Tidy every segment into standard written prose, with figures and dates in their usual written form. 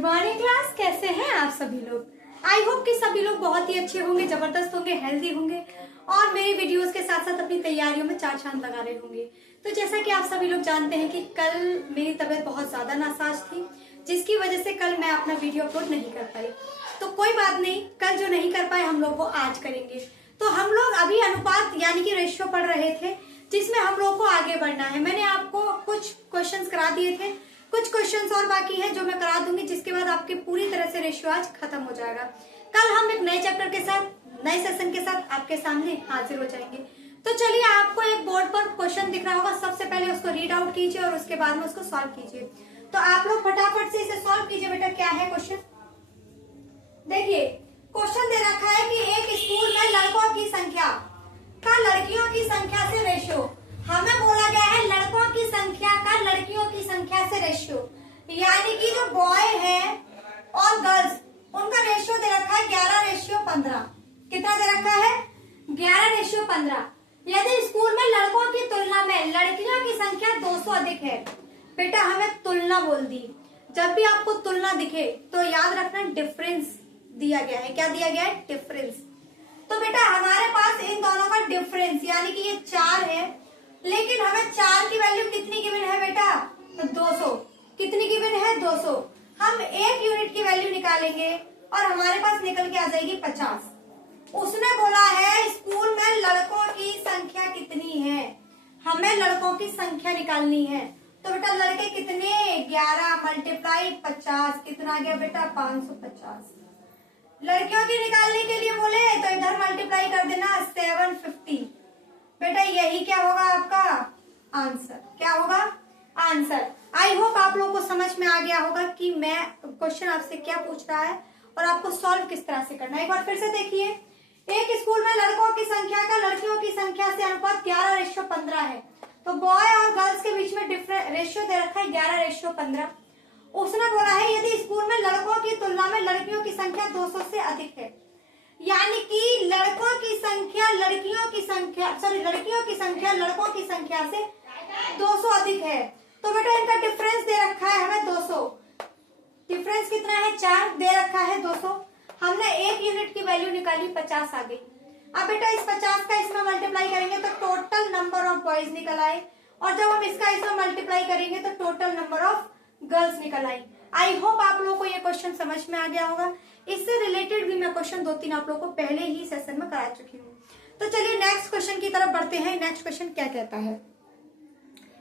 Good morning class. कैसे हैं आप सभी लोग? आई होप कि सभी लोग बहुत ही अच्छे होंगे, जबरदस्त होंगे, हेल्दी होंगे और मेरी वीडियोस के साथ साथ अपनी तैयारियों में चार चांद लगा रहे होंगे। तो जैसा कि आप सभी लोग जानते हैं कि कल मेरी तबीयत बहुत ज्यादा नासाज थी, जिसकी वजह से कल मैं अपना वीडियो अपलोड नहीं कर पाई। तो कोई बात नहीं, कल जो नहीं कर पाए हम लोग वो आज करेंगे। तो हम लोग अभी अनुपात यानी कि रेशियो पढ़ रहे थे, जिसमें हम लोग को आगे बढ़ना है। मैंने आपको कुछ क्वेश्चंस करा दिए थे, कुछ क्वेश्चंस और बाकी है जो मैं करा दूंगी, जिसके बाद आपके पूरी तरह से रेशियो आज खत्म हो जाएगा। कल हम एक नए चैप्टर के साथ, नए सेशन के साथ आपके सामने हाजिर हो जाएंगे। तो चलिए, आपको एक बोर्ड पर क्वेश्चन दिख रहा होगा, सबसे पहले उसको रीड आउट कीजिए और उसके बाद में उसको सॉल्व कीजिए। तो आप लोग फटाफट से इसे सॉल्व कीजिए। बेटा क्या है क्वेश्चन? देखिए, क्वेश्चन दे रखा है कि एक स्कूल में लड़कों की संख्या का लड़कियों की संख्या से रेशियो। हमें बोला गया है लड़कों की संख्या का लड़कियों की संख्या से रेशियो, यानी कि जो बॉय है और गर्ल्स उनका रेशियो दे रखा है 11:15। कितना दे रखा है? 11:15। यदि स्कूल में लड़कों की तुलना में लड़कियों की संख्या 200 अधिक है। बेटा हमें तुलना बोल दी, जब भी आपको तुलना दिखे तो याद रखना डिफरेंस दिया गया है। क्या दिया गया है? डिफरेंस। तो बेटा हमारे पास इन दोनों का डिफरेंस यानी कि ये 4 है, लेकिन हमें 4 की वैल्यू कितनी गिवन है बेटा? तो 200। कितनी गिवन है? 200। हम 1 यूनिट की वैल्यू निकालेंगे और हमारे पास निकल के आ जाएगी 50। उसने बोला है स्कूल में लड़कों की संख्या कितनी है, हमें लड़कों की संख्या निकालनी है। तो बेटा लड़के कितने? 11 मल्टीप्लाई 50 कितना आ गया बेटा? 550। लड़कियों की निकालने के लिए बोले तो इधर मल्टीप्लाई कर देना 750। बेटा यही क्या होगा आपका आंसर? क्या होगा आंसर? आई होप आप लोगों को समझ में आ गया होगा कि मैं क्वेश्चन आपसे क्या पूछ रहा है और आपको सॉल्व किस तरह से करना है। एक बार फिर से देखिए, एक स्कूल में लड़कों की संख्या का लड़कियों की संख्या से अनुपात 11:15 है। तो बॉय और गर्ल्स के बीच में रेशियो दे रखा है 11:15। उसने बोला है यदि स्कूल में लड़कों की तुलना में लड़कियों की संख्या 200 से अधिक है, यानी कि लड़कों की संख्या लड़कियों की संख्या लड़कियों की संख्या लड़कों की संख्या से 200 अधिक है। तो बेटा इनका डिफरेंस दे रखा है हमें 200। डिफरेंस कितना है? 4 दे रखा है 200। हमने 1 यूनिट की वैल्यू निकाली, 50 आ गई। अब बेटा इस 50 का इसमें मल्टीप्लाई करेंगे तो टोटल नंबर ऑफ बॉयज निकल आए, और जब हम इसका इसमें मल्टीप्लाई करेंगे तो टोटल नंबर ऑफ गर्ल्स निकल आई। आई होप आप लोगों को ये क्वेश्चन समझ में आ गया होगा। इससे रिलेटेड भी मैं क्वेश्चन 2-3 आप लोगों को पहले ही सेशन में करा चुकी हूँ। तो चलिए नेक्स्ट क्वेश्चन की तरफ बढ़ते हैं। नेक्स्ट क्वेश्चन क्या कहता है,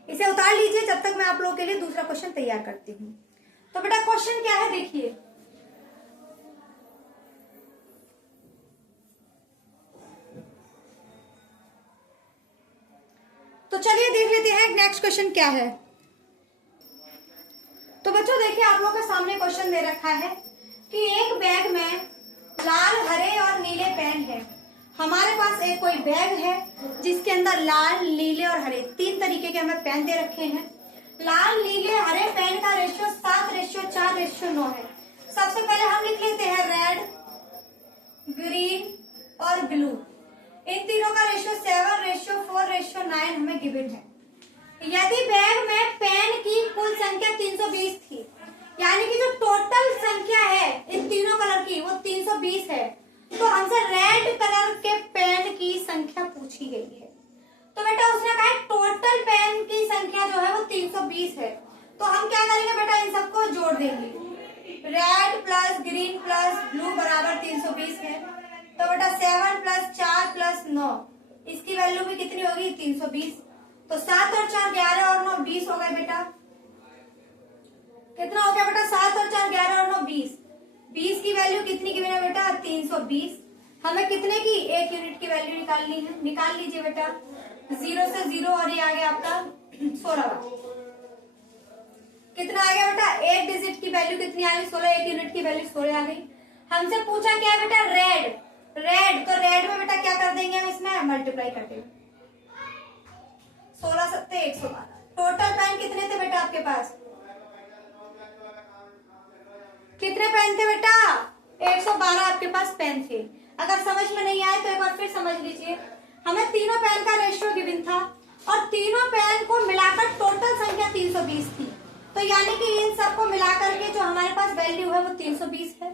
इसे उतार लीजिए जब तक मैं आप लोगों के लिए दूसरा क्वेश्चन तैयार करती हूँ। तो बेटा क्वेश्चन क्या है देखिए, तो चलिए देख लेते हैं नेक्स्ट क्वेश्चन क्या है। तो बच्चों देखिए, आप लोगों के सामने क्वेश्चन दे रखा है कि एक बैग में लाल, हरे और नीले पेन है। हमारे पास एक कोई बैग है जिसके अंदर लाल, नीले और हरे 3 तरीके के हमें पेन दे रखे हैं। लाल, नीले, हरे पेन का रेशियो 7:4:9 है। सबसे पहले हम लिख लेते हैं रेड, ग्रीन और ब्लू। इन तीनों का रेशियो 7:4:9 हमें गिवन है। यदि बैग में पेन की कुल संख्या 320 थी, यानी कि जो टोटल संख्या है इन तीनों कलर की वो 320 है, तो हमसे रेड कलर के पेन की संख्या पूछी गई है। तो बेटा उसने कहा टोटल पेन की संख्या जो है वो 320 है। तो हम क्या करेंगे बेटा, इन सबको जोड़ देंगे। Red plus green plus blue बराबर 320 है। तो बेटा 7 + 4 + 9, इसकी वैल्यू भी कितनी होगी? 320। तो 7 और 4 11 और 9 20 हो गए बेटा। कितना हो गया बेटा? 7 और 4 11 और 9 20। 20 की वैल्यू कितनी गिवन है बेटा? 320। हमें कितने की? 1 यूनिट की वैल्यू निकालनी है। निकाल लीजिए बेटा। 0 से 0 और ये आ गया आपका 16। कितना आ गया बेटा? 1 डिजिट की वैल्यू कितनी आ गई? 16। 1 यूनिट की वैल्यू 16 आ गई। हमसे पूछा क्या है बेटा? रेड। तो रेड में बेटा क्या कर देंगे हम? इसमें मल्टीप्लाई कर देंगे। 16 × 7 = 112। टोटल पेन कितने थे बेटा आपके पास? कितने पेन थे बेटा? 112 आपके पास पेन थे। अगर समझ में नहीं आए तो एक बार फिर समझ लीजिए। हमें तीनों पेन का रेशियो गिवन था और तीनों पेन को मिलाकर टोटल संख्या 320 थी। तो यानी कि इन सबको मिलाकर के जो हमारे पास वैल्यू है है वो 320 है।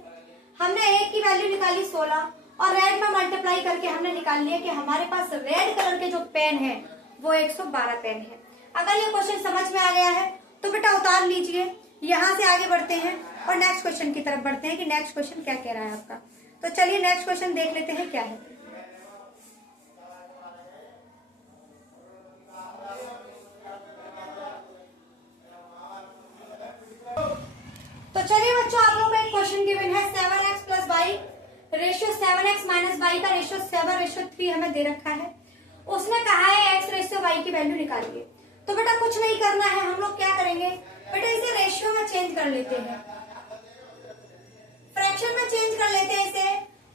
हमने ए की वैल्यू निकाली 16 और रेड में मल्टीप्लाई करके हमने निकाल लिया कि हमारे पास रेड कलर के जो पेन है वो 112 पेन है। अगर ये क्वेश्चन समझ में आ गया है तो बेटा उतार लीजिए। यहाँ से आगे बढ़ते हैं और नेक्स्ट क्वेश्चन की तरफ बढ़ते हैं कि नेक्स्ट क्वेश्चन क्या कह रहा है आपका। तो चलिए नेक्स्ट क्वेश्चन देख लेते हैं क्या है। तो चलिए बच्चों, आप लोगों को एक क्वेश्चन गिवन है 7x plus Y ratio 7x minus Y का रेशियो 7:3 हमें दे रखा है। उसने कहा है x रेशियो वाई की वैल्यू निकालिए। तो बेटा कुछ नहीं करना है, हम लोग क्या करेंगे बेटा, इसे रेशियो में चेंज कर लेते हैं, फ्रैक्शन में चेंज कर लेते हैं इसे,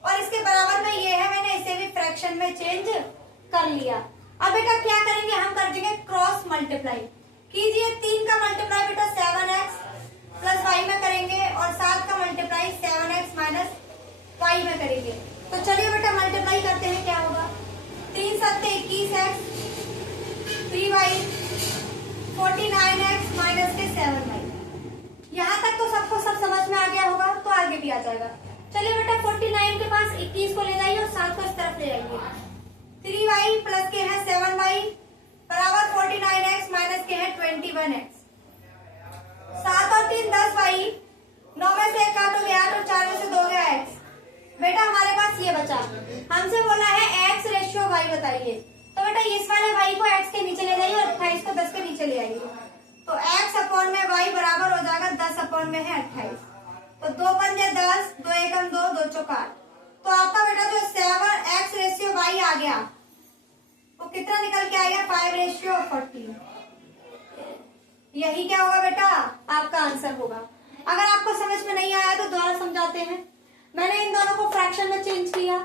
और इसके बराबर में ये है, मैंने इसे भी फ्रैक्शन में चेंज कर लिया। अब बेटा क्या करेंगे, हम कर देंगे क्रॉस मल्टीप्लाई। कीजिए 3 का मल्टीप्लाई बेटा 7x प्लस वाई में करेंगे और 7 का मल्टीप्लाई 7x माइनस वाई में करेंगे। तो चलिए बेटा मल्टीप्लाई करते हैं, क्या होगा 3 7 21x 3y 49x माइनस के 7y। यहाँ तक तो सबको सब समझ में आ गया होगा, तो आगे भी आ जाएगा। चलिए बेटा 49 के पास 21 को ले जाइए और 7 को इस तरफ ले आइए। 3y प्लस के है 7y बराबर 49x माइनस के है 21x। 7 और 3 10y, 9 में से 1 काटोगे 8 और 4 में से 2 गया x। बेटा हमारे पास ये बचा, हमसे बोला है x रेशियो y बताइए। तो बेटा इस वाले y को x के नीचे ले जाइए और 28 को 10 के नीचे ले आइए। तो x अपॉन में y बराबर हो जाएगा 10 अपॉन में है 28। तो 2 पंजे 10, 2 एकम 2, 2 चौक 8। तो आपका बेटा जो 7x रेशियो y आ गया वो कितना निकल के आएगा 5:40। यही क्या होगा बेटा, आपका आंसर होगा। अगर आपको समझ में नहीं आया तो दोबारा समझाते हैं। मैंने इन दोनों को फ्रैक्शन में चेंज किया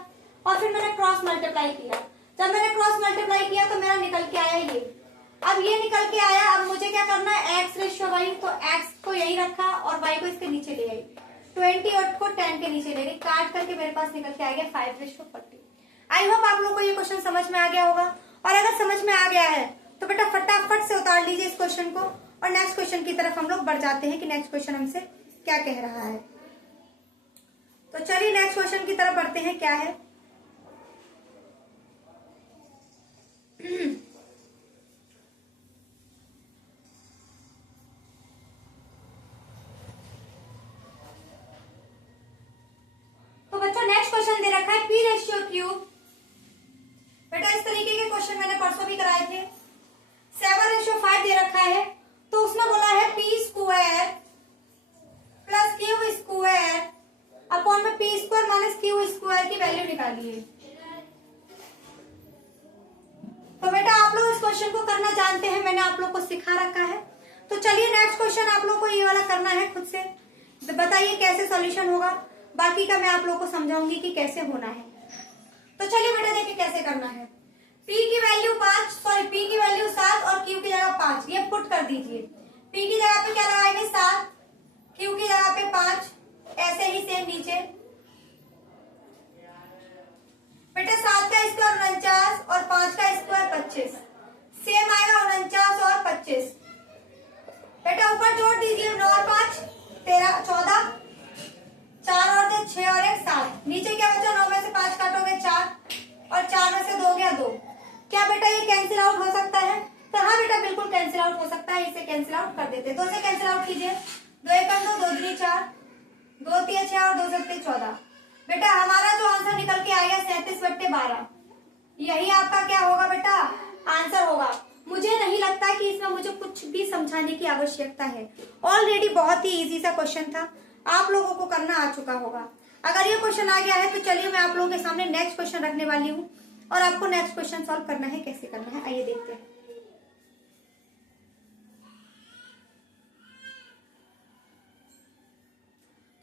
और फिर मैंने क्रॉस मल्टीप्लाई किया। जब मैंने क्रॉस मल्टीप्लाई किया तो मेरा निकल के आया ये। अब ये निकल के आया, अब मुझे क्या करना है x रेशियो y, तो x को यही रखा और y को इसके नीचे ले आई। 28 को 10 के नीचे ले गई, काट करके मेरे पास निकल के आ गया 5:40। आई होप आप लोगों को ये क्वेश्चन समझ में आ गया होगा, और अगर समझ में आ गया है तो बेटा फटाफट से उतार लीजिए इस क्वेश्चन को और नेक्स्ट क्वेश्चन की तरफ हम लोग बढ़ जाते हैं कि नेक्स्ट क्वेश्चन हमसे क्या कह रहा है। तो चलिए नेक्स्ट क्वेश्चन की तरफ बढ़ते हैं, क्या है। तो बच्चों नेक्स्ट क्वेश्चन दे रखा है p रेशियो क्यूब। बेटा इस तरीके के क्वेश्चन मैंने परसों भी कराए थे। 7:5 दे रखा है, तो उसने बोला है p square plus Q square upon में p square minus Q square की वैल्यू निकालिए। तो बेटा आप लोग इस क्वेश्चन को करना जानते हैं, मैंने आप लोग को सिखा रखा है। तो चलिए नेक्स्ट क्वेश्चन आप लोग को ये वाला करना है खुद से। बताइए कैसे सॉल्यूशन होगा, बाकी का मैं आप लोग को समझाऊंगी कि कैसे होना है। तो चलिए बेटा देखिए कैसे करना है। p की वैल्यू p की वैल्यू 7 और q की जगह 5, ये पुट कर दीजिए। p की जगह पे क्या लगाएंगे 7, q की जगह पे 5, ऐसे ही सेम नीचे। बेटा 7 का स्क्वायर 49 और 5 का स्क्वायर 25, सेम आएगा 49 और 25। बेटा ऊपर जोड़ दीजिए, 9 और 5 13 14, 4 और 2 6 और 1 7। नीचे क्या बचा, 9 में से 5 काटोगे 4 और 4 में से 2 गया 2। क्या बेटा ये कैंसिल आउट हो सकता है? तो हाँ बेटा बिल्कुल कैंसिल आउट हो सकता है, इसे कैंसिल आउट कर देते हैं। 2 से कैंसिल आउट कीजिए, 2 एकम 2, 2 दूनी 4, 2 तिया 6 और 2 सत्ते 14। बेटा हमारा जो आंसर निकल के आएगा 37/12। यही आपका क्या होगा बेटा, आंसर होगा। मुझे नहीं लगता कि इसमें मुझे कुछ भी समझाने की आवश्यकता है, ऑलरेडी बहुत ही इजी सा क्वेश्चन था, आप लोगों को करना आ चुका होगा। अगर ये क्वेश्चन आ गया है तो चलिए मैं आप लोगों के सामने नेक्स्ट क्वेश्चन रखने वाली हूँ और आपको नेक्स्ट क्वेश्चन सॉल्व करना है। कैसे करना है आइए देखते हैं।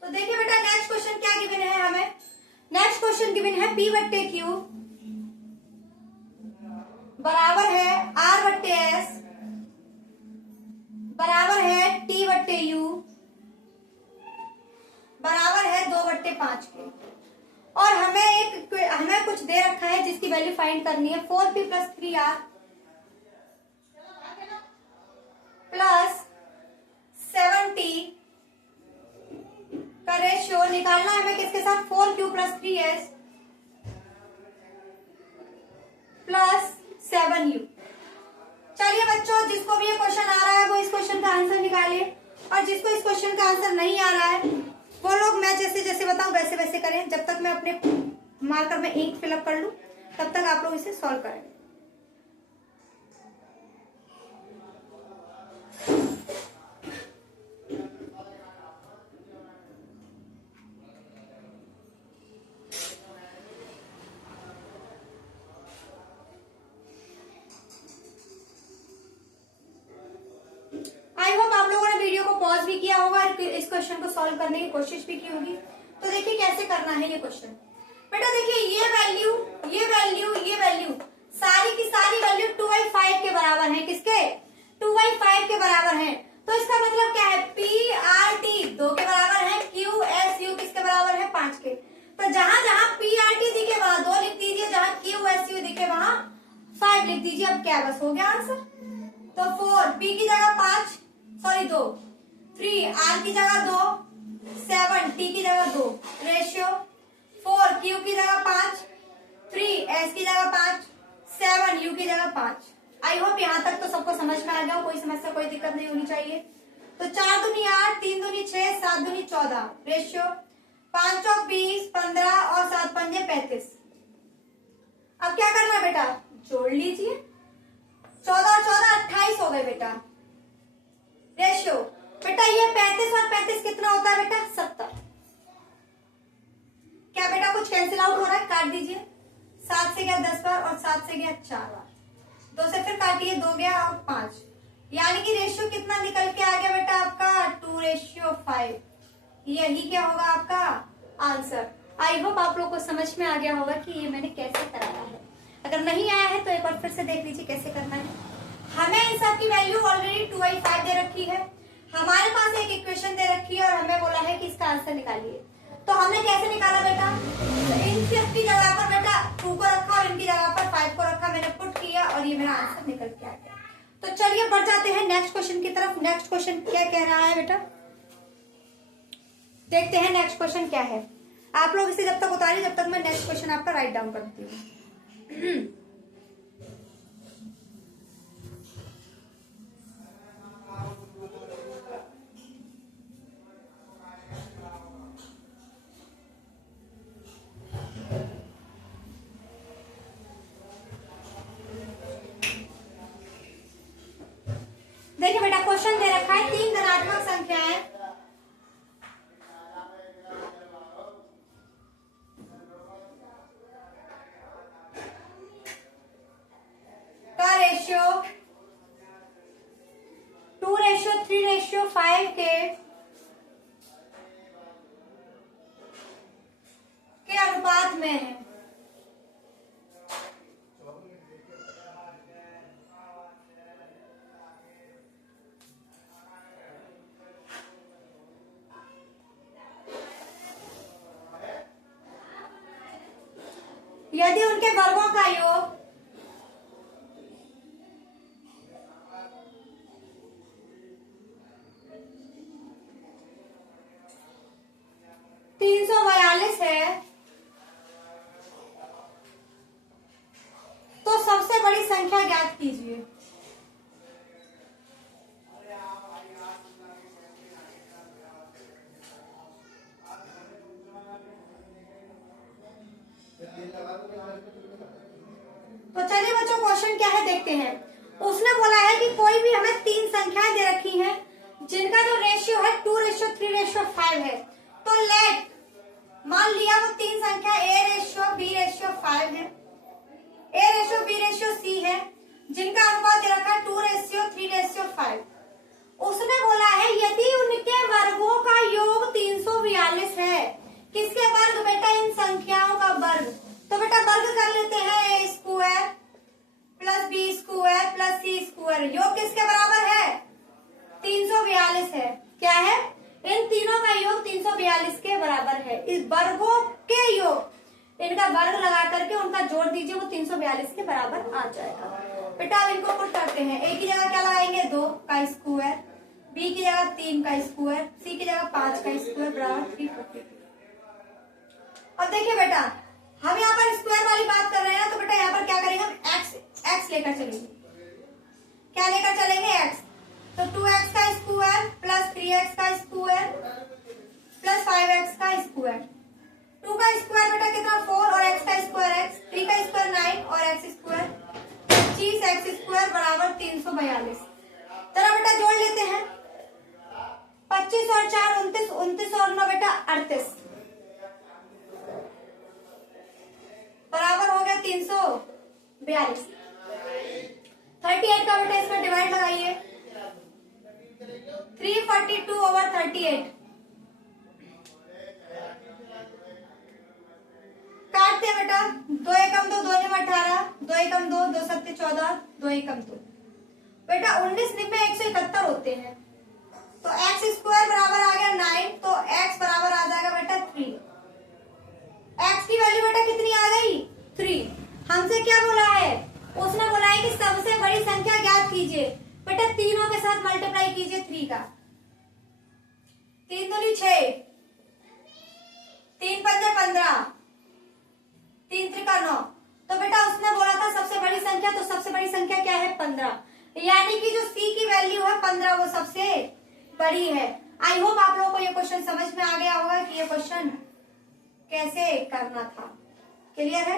तो देखिए बेटा नेक्स्ट क्वेश्चन क्या गिवन है हमें। नेक्स्ट क्वेश्चन गिवन है p/q बराबर है r/s बराबर है t/u बराबर है 2/5 के, और हमें कुछ दे रखा है जिसकी वैल्यू फाइंड करनी है। 4p + 3r प्लस 7t का रेशियो निकालना है हमें किसके साथ, 4q + 3s + 7u। चलिए बच्चों, जिसको भी ये क्वेश्चन आ रहा है वो इस क्वेश्चन का आंसर निकालिए, और जिसको इस क्वेश्चन का आंसर नहीं आ रहा है वो लोग मैं जैसे जैसे बताऊं वैसे वैसे करें। जब तक मैं अपने मार्कर में इंक फिलअप कर लूं तब तक आप लोग इसे सॉल्व करें। आई होप आप लोगों ने वीडियो को पॉज भी किया होगा और इस क्वेश्चन को सॉल्व करने की कोशिश भी की होगी। तो देखिए कैसे करना है ये क्वेश्चन। बेटा देखिए, ये वैल्यू, ये वैल्यू, ये वैल्यू, सारी की सारी वैल्यू 2/5 के बराबर है। किसके? 2/5 के बराबर है। तो इसका मतलब क्या है, PRT 2 के बराबर है, QSU किसके बराबर है, 5 के। तो जहां जहां PRT दिखे वहां 2 लिख दीजिए, जहां QSU दिखे वहां 5 लिख दीजिए। अब क्या, बस हो गया आंसर। तो 4 P की जगह 5, सॉरी 2, 3 R की जगह 2, 7 T की जगह 2, रेशियो 4 Q की जगह 5, 3 S की जगह 5, 7 U की जगह 5। आई होप यहाँ तक तो सबको समझ में आ गया हो, कोई समस्या कोई दिक्कत नहीं होनी चाहिए। तो 4 दूनी 8, 3 दूनी 6, 7 दूनी 14, रेशियो 5 चौक 20, 15 और 7 पंजे 35। अब क्या करना है बेटा, जोड़ लीजिए। 14 और 14 28 हो गए बेटा। रेशियो बेटा ये 35 और 35 कितना होता है बेटा, 70। क्या बेटा कुछ कैंसिल आउट हो रहा है, काट दीजिए। 7 से गया 10 बार और 7 से गया 4 बार, 2 से फिर काटिए, 2 गया और 5, यानी कि रेशियो कितना निकल के आ गया बेटा आपका, 2:5। यही क्या होगा आपका आंसर। आई होप आप लोग को समझ में आ गया होगा कि ये मैंने कैसे कराया है। अगर नहीं आया है तो एक बार फिर से देख लीजिए कैसे करना है। हमें इन सब की वैल्यू ऑलरेडी 2/5 दे रखी है, हमारे पास एक इक्वेशन दे रखी है और हमें बोला है कि इसका आंसर निकालिए। तो हमने कैसे निकाला बेटा, तो इन सब की जगह पर बेटा 2 को रखा और इनकी जगह पर 5 को रखा, मैंने पुट किया और ये मेरा आंसर निकल के आ गया। तो चलिए बढ़ जाते हैं नेक्स्ट क्वेश्चन की तरफ। नेक्स्ट क्वेश्चन क्या कह रहा है बेटा, देखते हैं नेक्स्ट क्वेश्चन क्या है। आप लोग इसे जब तक उतारिए जब तक मैं नेक्स्ट क्वेश्चन आपका राइट डाउन करती हूँ। देखिए बेटा क्वेश्चन दे रखा है 3 धनात्मक संख्याएं का रेशियो 2:3:5 के अनुपात में है। यदि उनके वर्गों का योग 342 है तो सबसे बड़ी संख्या ज्ञात कीजिए। तो चलिए बच्चों क्वेश्चन क्या है देखते हैं। उसने बोला है कि कोई भी हमें 3 संख्याएं दे रखी हैं जिनका जो रेशियो है 2:3:5 है। तो लेट मान लिया वो 3 संख्या A:B:5 है, A:B:C है, जिनका अनुपात दे रखा है 2:3:5। उसने बोला है यदि उनके वर्गों का योग 342 है। किसके वर्ग बेटा, इन संख्याओं का वर्ग। तो बेटा वर्ग कर लेते हैं, A² + B² + C²। योग किसके बराबर है, 342 है। क्या है, इन तीनों का योग 342 के बराबर है। इस वर्गों के योग, इनका वर्ग लगा करके उनका जोड़ दीजिए, वो 342 के बराबर आ जाएगा। बेटा अब इनको पुट करते हैं। A की जगह क्या लगाएंगे, 2 का स्क्वायर, B की जगह 3 का स्क्वायर, C की जगह 5 का स्क्वायर बराबर 342। अब देखिए बेटा, हम यहाँ पर स्क्वायर वाली बात कर रहे हैं ना, तो बेटा यहाँ पर क्या करेंगे हम एक्स लेकर चलेंगे। क्या लेकर चलेंगे? एक्स। तो 2x का स्क्वायर प्लस 3x का स्क्वायर प्लस 5x का स्क्वायर। 2 का स्क्वायर बेटा कितना 4 और x का स्क्वायर x, 3 का स्क्वायर 9 और x स्क्वायर 25, x स्क्वायर बराबर 342। चलो बेटा जोड़ लेते हैं। 25 और 4 29, 29 और 9 बेटा 38 बराबर हो गया 342। 38 का बेटा इसमें डिवाइड लगाइए। 342 ओवर 38। काटते हैं बेटा। 2 एकम 2, 2 निम 18, 2 एकम 2, 2 सत्ते 14, 2 एकम 2। बेटा 19 निम्न 171 होते हैं, तो एक्स स्क्वायर बराबर आ गया 9, तो एक्स बराबर आ जाएगा बेटा 3। एक्स की वैल्यू बेटा कितनी आ गई? 3। हमसे क्या बोला है? उसने बोला है कि सबसे बड़ी संख्या ज्ञात कीजिए। बेटा तीनों के साथ मल्टीप्लाई कीजिए 3 का। 3 दूनी 6, 3 पंजे 15, 3 त्रिका 9। तो बेटा उसने बोला था सबसे बड़ी संख्या, तो सबसे बड़ी संख्या क्या है? 15। यानी कि जो सी की वैल्यू है 15 वो सबसे बड़ी है। आई होप आप लोगों को ये क्वेश्चन समझ में आ गया होगा कि ये क्वेश्चन कैसे करना था। क्लियर है?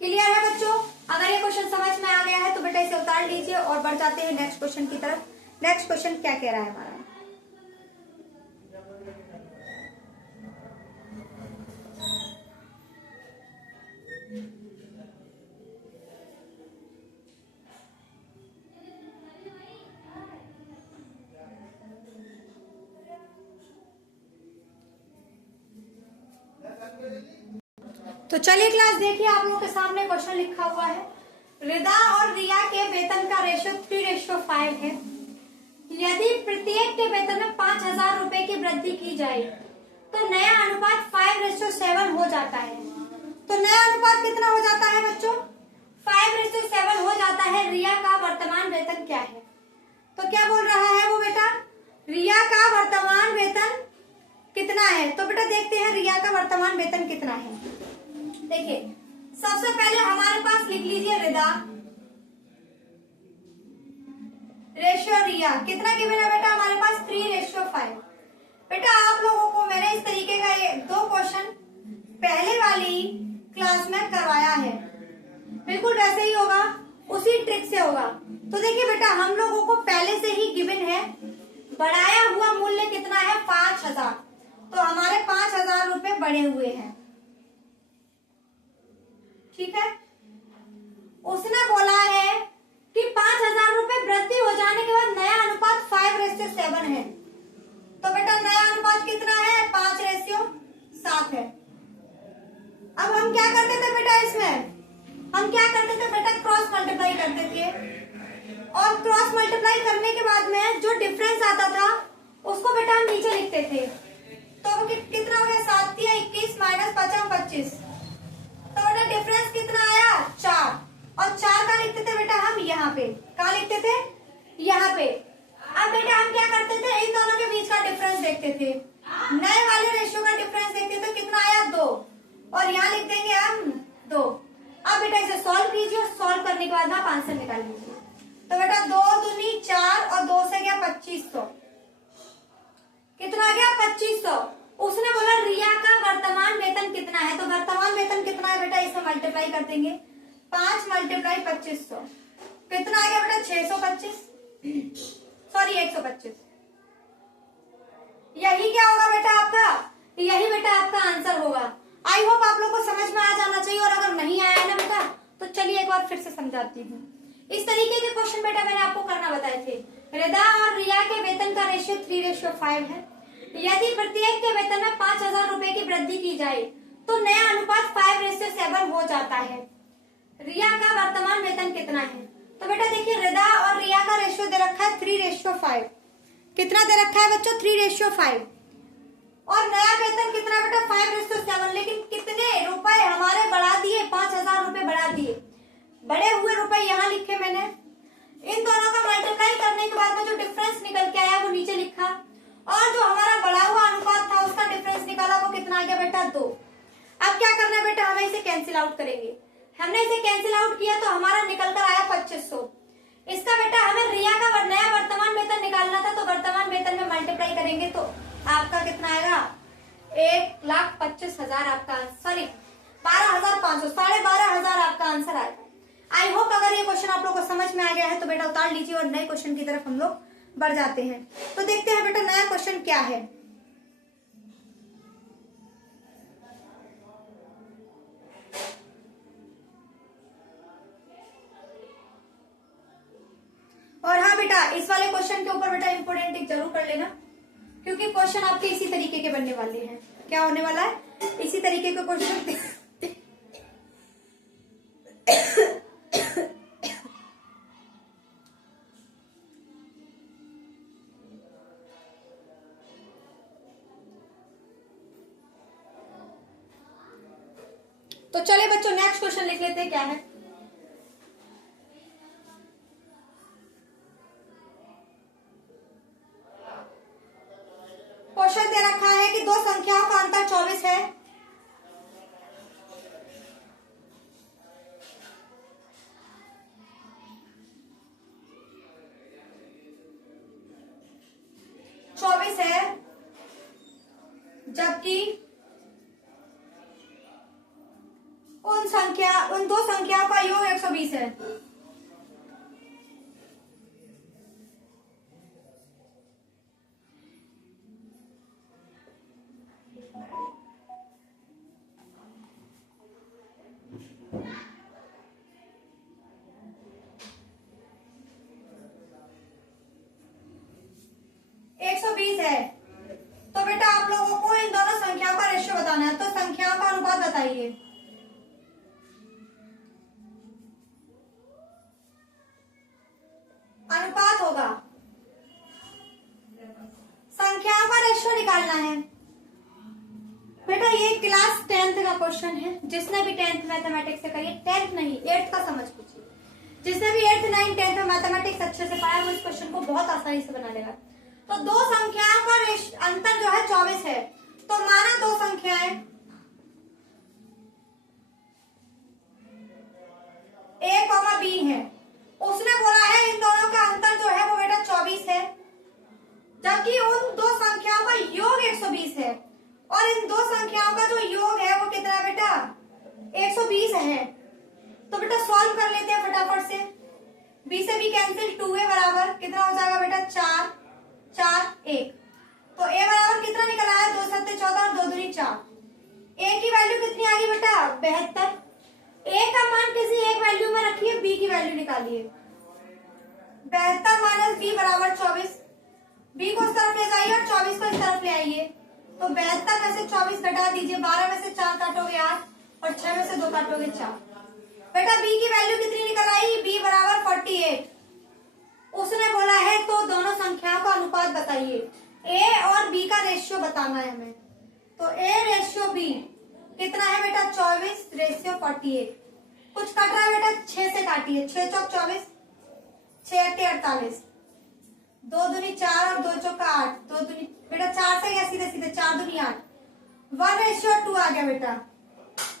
क्लियर है बच्चों? अगर ये क्वेश्चन समझ में आ गया है तो बेटा इसे उतार लीजिए और बढ़ जाते हैं नेक्स्ट क्वेश्चन की तरफ। नेक्स्ट क्वेश्चन क्या कह रहा है हमारा? तो चलिए क्लास देखिए, आप लोगों के सामने क्वेश्चन लिखा हुआ है। रिदा और रिया के वेतन का रेशियो 3:5 है। यदि प्रत्येक के वेतन में 5,000 रुपए की वृद्धि की जाए तो नया अनुपात 5:7 हो जाता है। तो नया अनुपात कितना हो जाता है बच्चों? 5:7 हो जाता है। रिया का वर्तमान वेतन क्या है? तो क्या बोल रहा है वो बेटा? रिया का वर्तमान वेतन कितना है? तो बेटा देखते हैं रिया का वर्तमान वेतन कितना है। देखिए सबसे पहले हमारे पास लिख लीजिए रिदा रेशियो रिया कितना गिवन है बेटा हमारे पास? 3:5। बेटा आप लोगों को मैंने इस तरीके का ये 2 क्वेश्चन पहले वाली क्लास में करवाया है, बिल्कुल वैसे ही होगा, उसी ट्रिक से होगा। तो देखिए बेटा हम लोगों को पहले से ही गिवन है, बढ़ाया हुआ मूल्य कितना है? 5,000। तो हमारे 5,000 रुपए बढ़े हुए हैं। ठीक है, उसने बोला है कि 5,000 रुपए वृद्धि हो जाने के बाद नया अनुपात 5:7 है। तो बेटा नया अनुपात कितना है? 5:7 है। अब हम क्या करते थे बेटा इसमें? हम क्या करते थे बेटा? क्रॉस मल्टीप्लाई करते थे, और क्रॉस मल्टीप्लाई करने के बाद में जो डिफरेंस आता था उसको बेटा हम नीचे लिखते थे। तो कितना हो गया? 7 या 21 माइनस 5 25। तो बेटा डिफरेंस कितना आया? 4। और 4 का लिखते थे बेटा हम यहाँ पे। कहाँ लिखते थे? यहाँ पे। अब बेटा हम क्या करते थे? इन दोनों के बीच का डिफरेंस देखते थे, नए वाले रेशियो का डिफरेंस देखते थे। कितना आया? 2। और यहाँ लिख देंगे हम 2। अब बेटा इसे सॉल्व कीजिए, सॉल्व करने के बाद आप आंसर निकाल लीजिए। तो बेटा 2 दूनी 4 और 2 से गया 2500। कितना गया? 2500। उसने बोला रिया का वर्तमान वेतन कितना है? तो वर्तमान वेतन कितना है बेटा? इसे मल्टीप्लाई कर देंगे। 5 × 2500 कितना आ गया बेटा? 625, सॉरी 125। यही क्या होगा बेटा आपका? यही बेटा आपका आंसर होगा। आई होप आप लोग को समझ में आ जाना चाहिए, और अगर नहीं आया है ना बेटा तो चलिए एक बार फिर से समझाती हूँ। इस तरीके के क्वेश्चन बेटा मैंने आपको करना बताए थे। रिदा और रिया के वेतन का रेशियो 3:5 है। यदि प्रत्येक के वेतन में 5,000 रुपए की वृद्धि की जाए तो नया अनुपात 5:7 हो जाता है। रिया का वर्तमान वेतन कितना है? तो बेटा देखिए रिदा और रिया का रेशियो दे रखा है 3:5। कितना दे रखा है बच्चों? 3:5। और नया वेतन कितना बेटा? 5:7। लेकिन कितने रुपए हमारे बढ़ा दिए? 5,000 रुपए बढ़ा दिए। बढ़े हुए रुपए यहाँ लिखे मैंने। इन दोनों का मल्टीप्लाई करने के बाद में जो डिफरेंस निकल के आया वो नीचे लिखा, और जो हमारा आ गया बेटा 2। अब क्या करना है बेटा, हमें इसे कैंसिल आउट करेंगे। हमने इसे कैंसिल आउट किया तो हमारा निकल कर आया 2500। इसका बेटा हमें रिया का नया वर्तमान वेतन निकालना था, तो वर्तमान वेतन में मल्टीप्लाई करेंगे तो आपका कितना आएगा, 1,25,000 आपका, सॉरी 12,500, 12,500 आपका आंसर आएगा। आई होप अगर ये क्वेश्चन आप लोग को समझ में आ गया है तो बेटा उतार लीजिए और नए क्वेश्चन की तरफ हम लोग बढ़ जाते हैं। तो देखते हैं बेटा नया क्वेश्चन क्या है। और हाँ बेटा, इस वाले क्वेश्चन के ऊपर बेटा इंपोर्टेंट टिक जरूर कर लेना, क्योंकि क्वेश्चन आपके इसी तरीके के बनने वाले हैं। क्या होने वाला है, इसी तरीके के क्वेश्चन। तो चले बच्चों नेक्स्ट क्वेश्चन लिख लेते हैं क्या है। क्वेश्चन दे रखा है कि दो संख्याओं का अंतर 24 है। जबकि उन दो संख्याओं का योग 120 है। तो बेटा आप लोगों को इन दोनों संख्याओं का रेशियो बताना है, तो संख्याओं का अनुपात बताइए। अनुपात होगा, संख्याओं का रेशियो निकालना है। बेटा ये क्लास 10th का क्वेश्चन है, जिसने भी 10th मैथमेटिक्स से करिए, 10th नहीं 8th का समझ लीजिए, जिसने भी 8th 9th 10th में मैथमेटिक्स अच्छे से पाया वो इस क्वेश्चन को बहुत आसानी से बना लेगा। तो दो संख्याओं का अंतर जो है 24 है, तो माना दो संख्याएं A, B है, उसने बोला है इन दोनों का अंतर जो है वो बेटा 24 है, जबकि उन दो संख्याओं का योग 120 है, और इन दो संख्याओं का जो योग है वो कितना है बेटा 120 है। तो बेटा सॉल्व कर लेते हैं फटाफट से। B से B कैंसिल, 2A बराबर कितना हो जाएगा बेटा 4, 4, 1। तो A बराबर कितना निकला है 2 7 14 और 2 दूनी 4। A की वैल्यू कितनी आ गई बेटा 72। A का मान किसी एक वैल्यू में रखिए, B की वैल्यू निकालिए। 72 माइनस B बराबर 24। B को इस तरफ ले जाइए और 24 को इस तरफ ले आइए। तो 72 में से 24 घटा दीजिए, 12 में से 4 काटोगे 8 और 6 में से 2 काटोगे 4। बेटा B की वैल्यू कितनी निकल आई, B बराबर 48। उसने बोला है तो दोनों संख्याओं का अनुपात बताइए। A और B का रेशियो बताना है हमें। तो A रेशियो B कितना है बेटा 24 रेशियो 48। कुछ काट रहा है बेटा 6 से काटिए, 6 चौक 24, 6 8 48, 2 दूनी 4 और 2 चौक 8, 2 दूनी बेटा 4 से गया सीधे सीधे, 4 दूनी 8, 1 रेशियो 2 आ गया बेटा।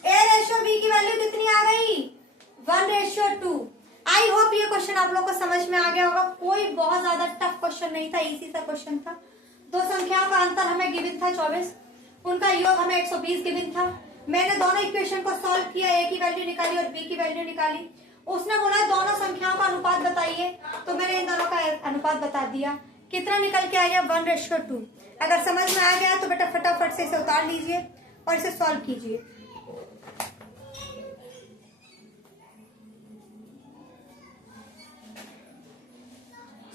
A रेशियो B की वैल्यू कितनी आ गई 1 रेशियो 2। आई होप ये क्वेश्चन आप लोग को समझ में आ गया होगा। कोई बहुत ज्यादा टफ क्वेश्चन नहीं था, इजी सा क्वेश्चन था। दो संख्याओं का अंतर हमें गिवन था 24, उनका योग हमें 120 गिवन था। मैंने दोनों इक्वेशन को सॉल्व किया, A की वैल्यू निकाली और B की वैल्यू निकाली। उसने बोला दोनों संख्याओं का अनुपात बताइए, तो मैंने इन दोनों का अनुपात बता दिया। कितना निकल के आया 1 रेशियो 2। अगर समझ में आ गया तो बेटा फटाफट से इसे उतार लीजिए और इसे सॉल्व कीजिए।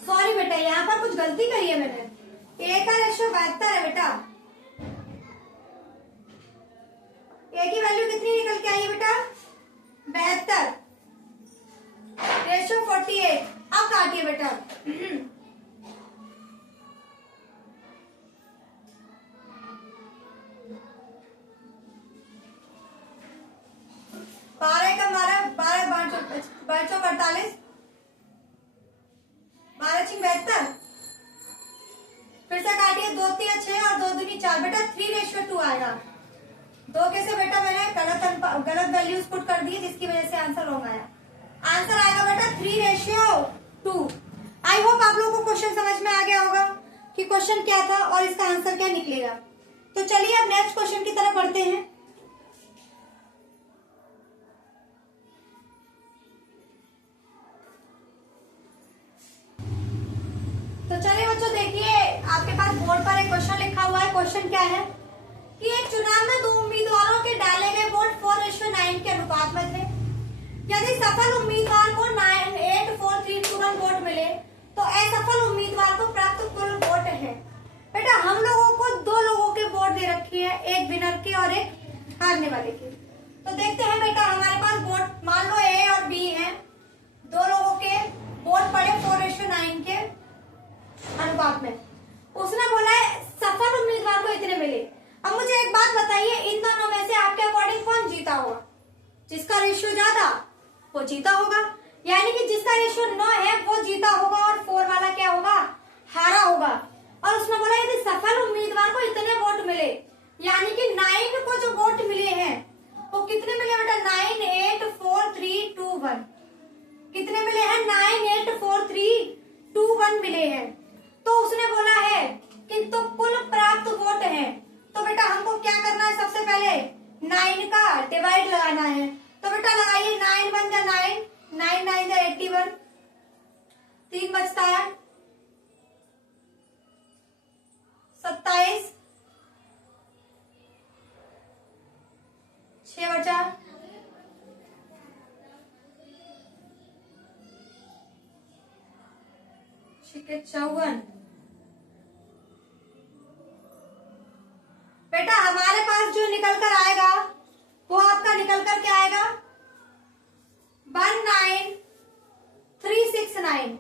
सॉरी बेटा यहाँ पर कुछ गलती करी है मैंने, A का रेशियो 72 है बेटा। A की वैल्यू कितनी निकल के आई बेटा 72 रेशियो 48। अब काटिए बेटा। 12 का 12, 12 चौक 48, 12 छिंग 72। फिर से काटिए, 2 3 6 और 2 दूनी 4 बेटा 3 रेशियो 2 आएगा। 2 के से बेटा मैंने गलत वैल्यूज पुट कर दी जिसकी वजह से आंसर रॉन्ग आया। आंसर आएगा बेटा 3:2। आई होप आप लोगों को क्वेश्चन समझ में आ गया होगा कि क्वेश्चन क्या था और इसका आंसर क्या निकलेगा। तो चलिए अब नेक्स्ट क्वेश्चन की तरफ बढ़ते हैं। तो चलिए बच्चों देखिए, आपके पास बोर्ड पर एक क्वेश्चन लिखा हुआ है। क्वेश्चन क्या है कि एक चुनाव में 2 उम्मीदवारों के डाले गए वोट 4:9 के अनुपात में थे। यदि सफल उम्मीदवार को 9, 8, 4, 3, 2, 1 वोट मिले तो असफल उम्मीदवार को प्राप्त कुल वोट है। बेटा हम लोगों को 2 लोगों के वोट दे रखी है, एक विनर के और एक हारने वाले के। तो देखते हैं बेटा, हमारे पास वोट मान लो ए और बी है, 2 लोगों के वोट पड़े 4:9 के अनुपात में। उसने बोला है सफल उम्मीदवार को इतने मिले। अब मुझे एक बात बताइए, इन दोनों में से आपके अकॉर्डिंग कौन जीता होगा? जिसका रेशियो ज्यादा वो जीता होगा, यानी कि जिसका रेशियो 9 है वो जीता होगा और 4 वाला क्या होगा? हारा होगा। और उसने बोला यदि सफल उम्मीदवार को इतने वोट मिले, यानी कि 9 को जो वोट मिले हैं वो कितने मिले बेटा? 9, 8, 4, 3, 2, 1। कितने मिले हैं? 9, 8, 4, 3, 2, 1 मिले हैं। तो उसने बोला है कि तो कुल प्राप्त वोट है। तो बेटा हमको क्या करना है? सबसे पहले 9 का डिवाइड लगाना है। तो बेटा लगाइए, 9 1 जा 9, 9 9 जा 81, 3 बचता है 27, 6 बचा 54। बेटा हमारे पास जो निकल कर आएगा वो आपका निकल कर क्या आएगा? 19369।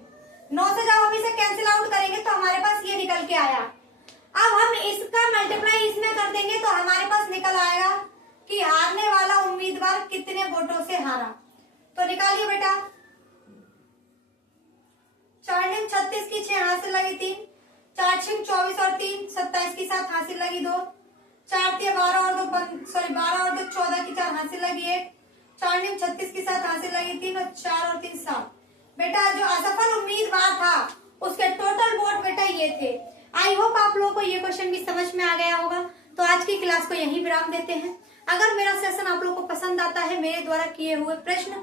9 से जब हम इसे कैंसिल आउट करेंगे तो हमारे पास ये निकल के आया। अब हम इसका मल्टीप्लाई इसमें कर देंगे तो हमारे पास निकल आएगा कि हारने वाला उम्मीदवार कितने वोटों से हारा। तो निकालिए बेटा, 4 9 36 की 6 हासिल लगी 3, 4 6 24 और 3 27 की 7 हासिल लगी 2, 4 3 12 और 2 12 और 2 14 की 4 हासिल लगी 1, 4 9 36 की 7 हासिल लगी 3 और 4 और 3 7। बेटा जो असफल उम्मीदवार था उसके टोटल वोट बेटा ये थे। आई होप आप लोगों को ये क्वेश्चन भी समझ में आ गया होगा। तो आज की क्लास को यहीं विराम देते हैं। अगर मेरा सेशन आप लोगों को पसंद आता है, मेरे द्वारा किए हुए प्रश्न,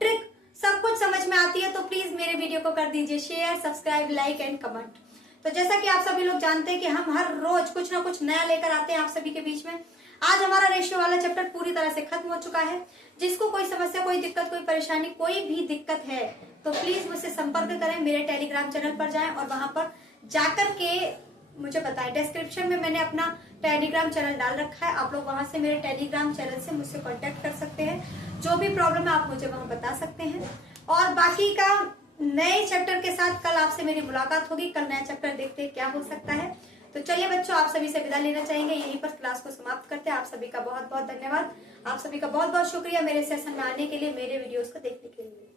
ट्रिक सब कुछ समझ में आती है, तो प्लीज मेरे वीडियो को कर दीजिए share, subscribe, like and comment. तो जैसा कि आप सभी लोग जानते हैं कि हम हर रोज कुछ ना कुछ नया लेकर आते हैं आप सभी के बीच में। आज हमारा रेशियो वाला चैप्टर पूरी तरह से खत्म हो चुका है। जिसको कोई समस्या, कोई दिक्कत, कोई परेशानी, कोई भी दिक्कत है तो प्लीज मुझसे संपर्क करें। मेरे टेलीग्राम चैनल पर जाएं और वहां पर जाकर के मुझे बताएं। डिस्क्रिप्शन में मैंने अपना टेलीग्राम चैनल डाल रखा है, आप लोग वहां से मेरे टेलीग्राम चैनल से मुझसे कांटेक्ट कर सकते हैं। जो भी प्रॉब्लम है आप मुझे वहां बता सकते हैं। और बाकी का नए चैप्टर के साथ कल आपसे मेरी मुलाकात होगी। कल नया चैप्टर देखते हैं क्या हो सकता है। तो चलिए बच्चों, आप सभी से विदा लेना चाहेंगे, यहीं पर क्लास को समाप्त करते हैं। आप सभी का बहुत बहुत धन्यवाद। आप सभी का बहुत बहुत शुक्रिया मेरे सेशन में आने के लिए, मेरे वीडियोस को देखने के लिए।